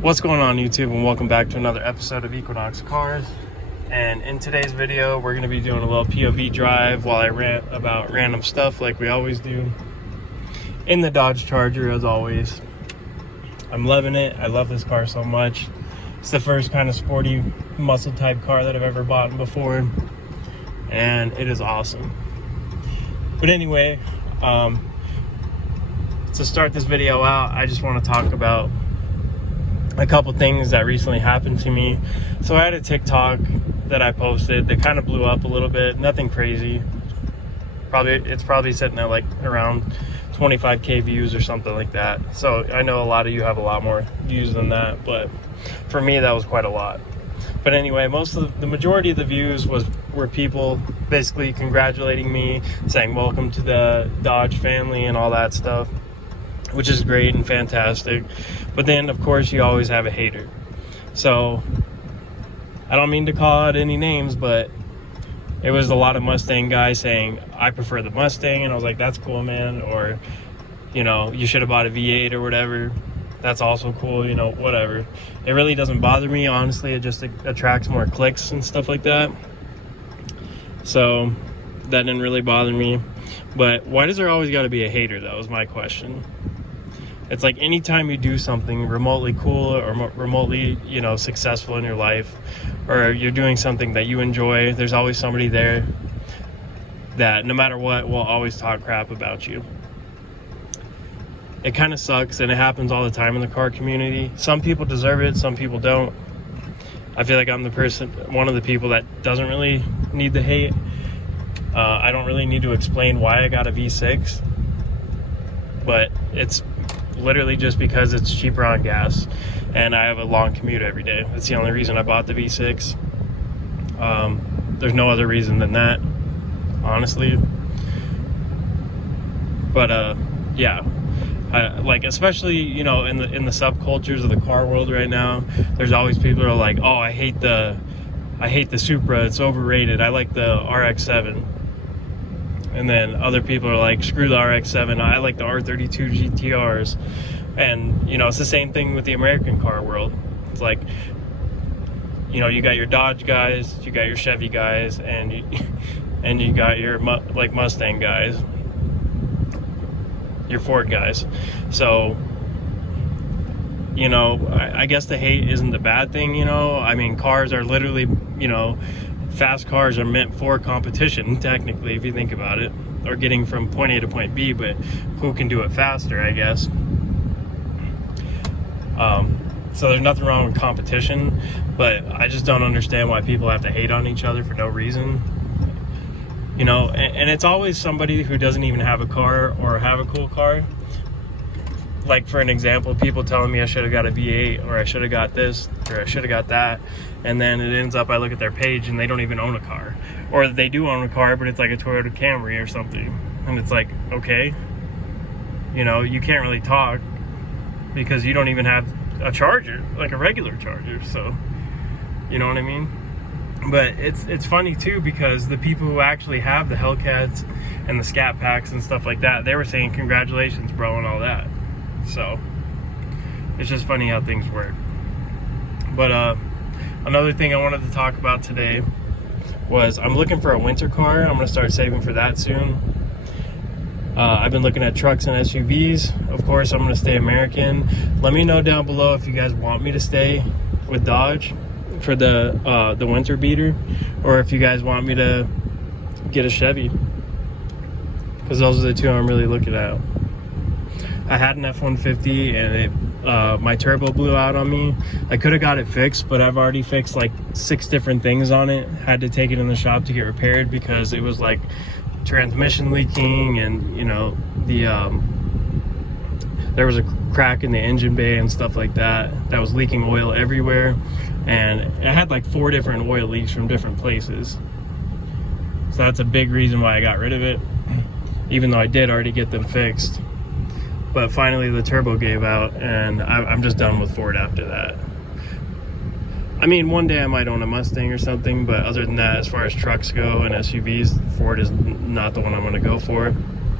What's going on, YouTube, and welcome back to another episode of Equinox Cars. And in today's video, we're going to be doing a little POV drive while I rant about random stuff like we always do in the Dodge Charger, as always. I'm loving it. I love this car so much. It's the first kind of sporty muscle type car that I've ever bought before, and it is awesome. But anyway, to start this video out, I just want to talk about a couple things that recently happened to me. So I had a TikTok that I posted that kind of blew up a little bit. Nothing crazy. It's probably sitting at like around 25k views or something like that. So I know a lot of you have a lot more views than that, but for me that was quite a lot. But anyway, the majority of the views were people basically congratulating me, saying welcome to the Dodge family and all that stuff, which is great and fantastic. But then of course you always have a hater. So I don't mean to call out any names, but it was a lot of Mustang guys saying I prefer the Mustang, and I was like, that's cool, man. Or, you know, you should have bought a V8 or whatever. That's also cool, you know, whatever. It really doesn't bother me, honestly. It just attracts more clicks and stuff like that. So that didn't really bother me. But why does there always got to be a hater, though, is my question. It's like anytime you do something remotely cool or remotely, you know, successful in your life, or you're doing something that you enjoy, there's always somebody there that no matter what will always talk crap about you. It kind of sucks, and it happens all the time in the car community. Some people deserve it, some people don't. I feel like I'm one of the people that doesn't really need the hate. I don't really need to explain why I got a V6, but it's literally just because it's cheaper on gas and I have a long commute every day. That's the only reason I bought the V6. There's no other reason than that, honestly. But yeah, like, especially, you know, in the subcultures of the car world right now, there's always people who are like, oh, I hate the Supra, it's overrated, I like the RX-7. And then other people are like, screw the RX-7, I like the R32 GTRs. And, you know, it's the same thing with the American car world. It's like, you know, you got your Dodge guys, you got your Chevy guys, and you got your like Mustang guys, your Ford guys. So, you know, I guess the hate isn't the bad thing, you know. I mean, cars are literally, you know, fast cars are meant for competition, technically, if you think about it, or getting from point A to point B, but who can do it faster, I guess. So there's nothing wrong with competition, but I just don't understand why people have to hate on each other for no reason. You know, and it's always somebody who doesn't even have a car or have a cool car. Like, for an example, people telling me I should have got a V8, or I should have got this, or I should have got that, and then it ends up I look at their page and they don't even own a car, or they do own a car but it's like a Toyota Camry or something, and it's like, okay, you know, you can't really talk because you don't even have a charger, like a regular charger. So, you know what I mean? But it's funny too, because the people who actually have the Hellcats and the Scat Packs and stuff like that, they were saying congratulations, bro, and all that. So it's just funny how things work. But another thing I wanted to talk about today was I'm looking for a winter car. I'm gonna start saving for that soon. I've been looking at trucks and SUVs. Of course, I'm gonna stay American. Let me know down below if you guys want me to stay with Dodge for the winter beater, or if you guys want me to get a Chevy, because those are the two I'm really looking at. I had an F-150 and my turbo blew out on me. I could have got it fixed, but I've already fixed like 6 different things on it. Had to take it in the shop to get repaired because it was like transmission leaking, and, you know, there was a crack in the engine bay and stuff like that was leaking oil everywhere, and it had like 4 different oil leaks from different places. So that's a big reason why I got rid of it, even though I did already get them fixed. But finally the turbo gave out, and I'm just done with Ford after that. I mean, one day I might own a Mustang or something, but other than that, as far as trucks go and SUVs, Ford is not the one I'm going to go for.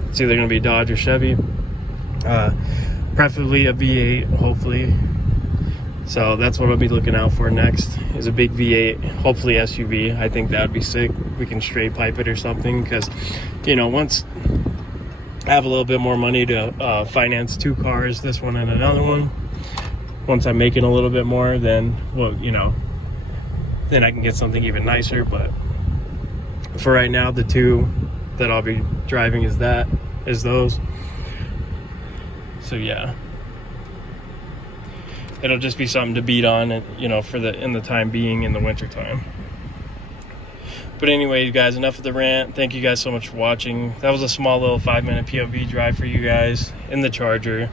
It's either going to be Dodge or Chevy. Preferably a V8, hopefully. So that's what I'll be looking out for next, is a big V8, hopefully SUV. I think that would be sick. We can straight pipe it or something, because, you know, once I have a little bit more money to finance 2 cars, this one and another one, once I'm making a little bit more, then, well, you know, then I can get something even nicer. But for right now, the 2 that I'll be driving is those. So yeah, it'll just be something to beat on, and you know, in the time being, in the winter time. But anyway, you guys, enough of the rant. Thank you guys so much for watching. That was a small little 5-minute POV drive for you guys in the Charger.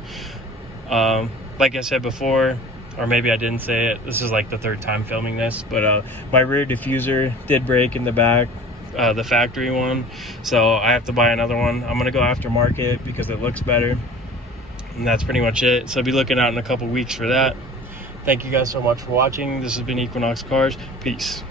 Like I said before, or maybe I didn't say it, this is like the 3rd time filming this, but my rear diffuser did break in the back, the factory one, so I have to buy another one. I'm gonna go aftermarket because it looks better, and that's pretty much it. So I'll be looking out in a couple weeks for that. Thank you guys so much for watching. This has been Equinox Cars. Peace.